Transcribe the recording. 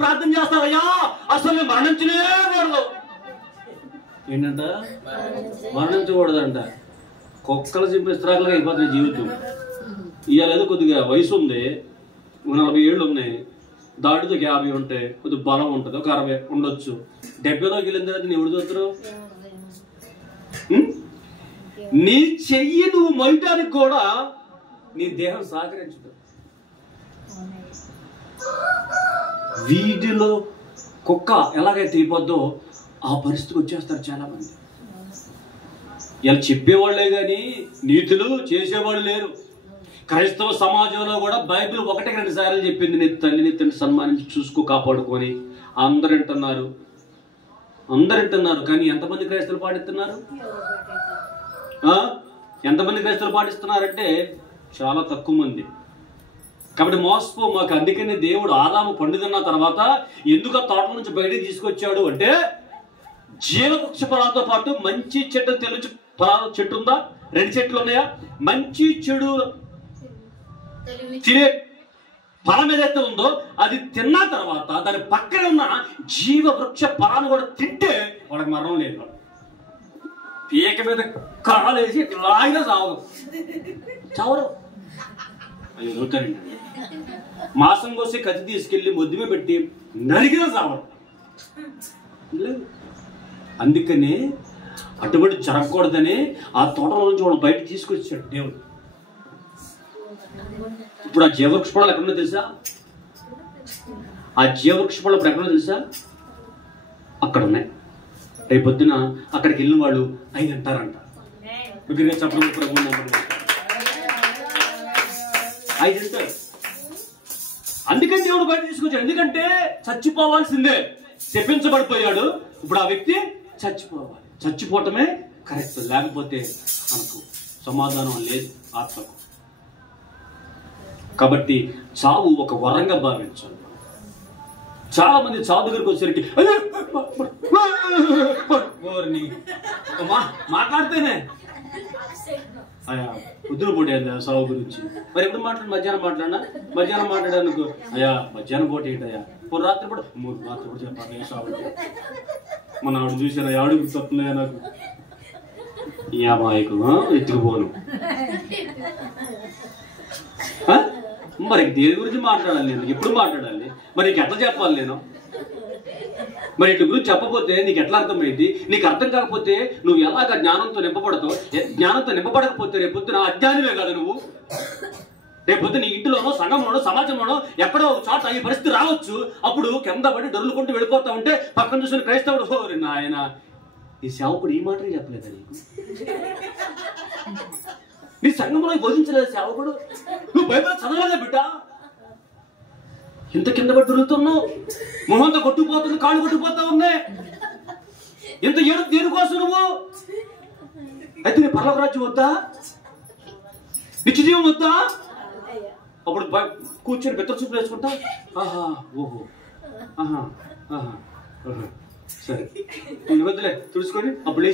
ప్రార్థన చేస్తావయ్యా, అసలు మరణించలేకూడదు. ఏంటంట? మరణించకూడదంట. కుక్కలు చింపి ఇస్త్రాకులుగా అయిపోతుంది జీవితం. ఇవాళ ఏదో కొద్దిగా వయసు ఉంది, 40 ఏళ్ళు ఉన్నాయి, దాటితో 50 ఉంటాయి, కొద్దిగా బలం ఉంటుంది, ఒక 60 ఉండొచ్చు. 70లోకి వెళ్ళిన తర్వాత నీ ఎవడు చూస్తారు? నీ చెయ్యి నువ్వు మొయ్యటానికి కూడా నీ దేహం సహకరించదు. వీధిలో కుక్క ఎలాగైతే అయిపోద్దో ఆ పరిస్థితికి వచ్చేస్తారు చాలా మంది. ఇలా చెప్పేవాళ్లే గాని నీతులు చేసేవాళ్ళు లేరు. క్రైస్తవ సమాజంలో కూడా బైబిల్ 1-2 సార్లు చెప్పింది, నీ తల్లిని తండ్రి సన్మానించి చూసుకో, కాపాడుకొని. అందరు వింటున్నారు. కానీ ఎంతమంది క్రైస్తవులు పాటిస్తున్నారు? ఎంతమంది క్రైస్తవులు పాటిస్తున్నారంటే చాలా తక్కువ మంది. కాబట్టి మోసపో మాకు. అందుకని దేవుడు ఆదాము పండు తిన్న తర్వాత ఎందుకు ఆ తోట నుంచి బయటకు తీసుకొచ్చాడు అంటే, జీవవృక్ష ఫలాలతో పాటు మంచి చెట్టు తెలుసు ఫలాల చెట్టు ఉందా? 2 చెట్లు ఉన్నాయా? మంచి చెడు తినే ఫలం ఏదైతే ఉందో అది తిన్న తర్వాత దాని పక్కన ఉన్న జీవవృక్ష ఫలాన్ని కూడా తింటే వాళ్ళకి మరణం లేదు. పీక మీద కాలేసి లాగినా చావరు. అయ్యో నూతారండి. మాసం కోసి కత్తి తీసుకెళ్లి మొద్దుమే పెట్టి నరికినా చావరు. లేదు. అందుకనే అటువంటి జరగకూడదని ఆ తోటలో నుంచి వాళ్ళు బయట తీసుకొచ్చాడు దేవుడు. ఇప్పుడు ఆ జీవవృక్ష ఫలాలు ఎక్కడున్నా తెలుసా? ఆ జీవవృక్ష ఫలాలు ఇప్పుడు ఎక్కడున్నా తెలుసా? అక్కడ ఉన్నాయి. రేపు పొద్దున అక్కడికి వెళ్ళిన వాళ్ళు 5 అంటారంట. చెప్పడం 5 అంటారు. అందుకని దేవుడు బయట తీసుకొచ్చాడు. ఎందుకంటే చచ్చిపోవాల్సిందే, శపించబడిపోయాడు. ఇప్పుడు ఆ వ్యక్తి చచ్చిపోవాలి. చచ్చిపోవటమే కరెక్ట్, లేకపోతే మనకు సమాధానం లేదు ఆత్మకు. కాబట్టి చావు ఒక వరంగా భావించాలి. చాలా మంది చావు దగ్గరికి వచ్చేసరికి మాట్లాడితేనే అయ్యా పొద్దున పూట సాగు గురించి. మరి ఎప్పుడు మధ్యాహ్నం మాట్లాడానుకో, అయ్యా మధ్యాహ్నం పూట ఏంటయ్యా, రాత్రి పూట చెప్పాలి సాగు. మన ఆవిడ చూసారా, ఆవిడ గుర్తొస్తున్నాయా నాకు? మాయకు ఎత్తుకుపోను. మరి దేని గురించి మాట్లాడాలి నేను? ఎప్పుడు మాట్లాడాలి? మరి నీకు ఎట్లా చెప్పాలి నేను? మరి ఇటు గురించి చెప్పకపోతే నీకు ఎట్లా అర్థమైంది? నీకు అర్థం కాకపోతే నువ్వు ఎలాగ జ్ఞానంతో నింపబడతావు? జ్ఞానంతో నింపబడకపోతే రేపొద్దున అజ్ఞానమే కదా నువ్వు. రేపొద్దు నీ ఇంటిలోనో, సంఘంలోనో, సమాజంలోనో ఎక్కడో చోట ఈ పరిస్థితి రావచ్చు. అప్పుడు కింద పడి డొర్లుకుంటూ వెళ్ళిపోతా ఉంటే పక్కన చూసిన క్రైస్తవుడు, నాయన ఈ సేవకుడు ఈ మాటలు చెప్పలేదా నీకు? నీ సంఘంలో బోధించలేదు సేవకుడు? నువ్వు బైబిల్ చదవలేదా బిడ్డ? ఇంత కింద పడి దొరుకుతున్నావు, మొహంతో కొట్టుకుపోతుంది, కాళ్ళు కొట్టుకుపోతా ఉన్నాయి. ఇంత ఏడు దేనికోసం నువ్వు? అయితే నీ పరలోక రాజ్యం వద్దా? నిత్య జీవం వద్దా? అప్పుడు కూర్చొని బెత్తర చూపులు వేసుకుంటా. సరే వద్దులే తుడుచుకొని అప్పుడు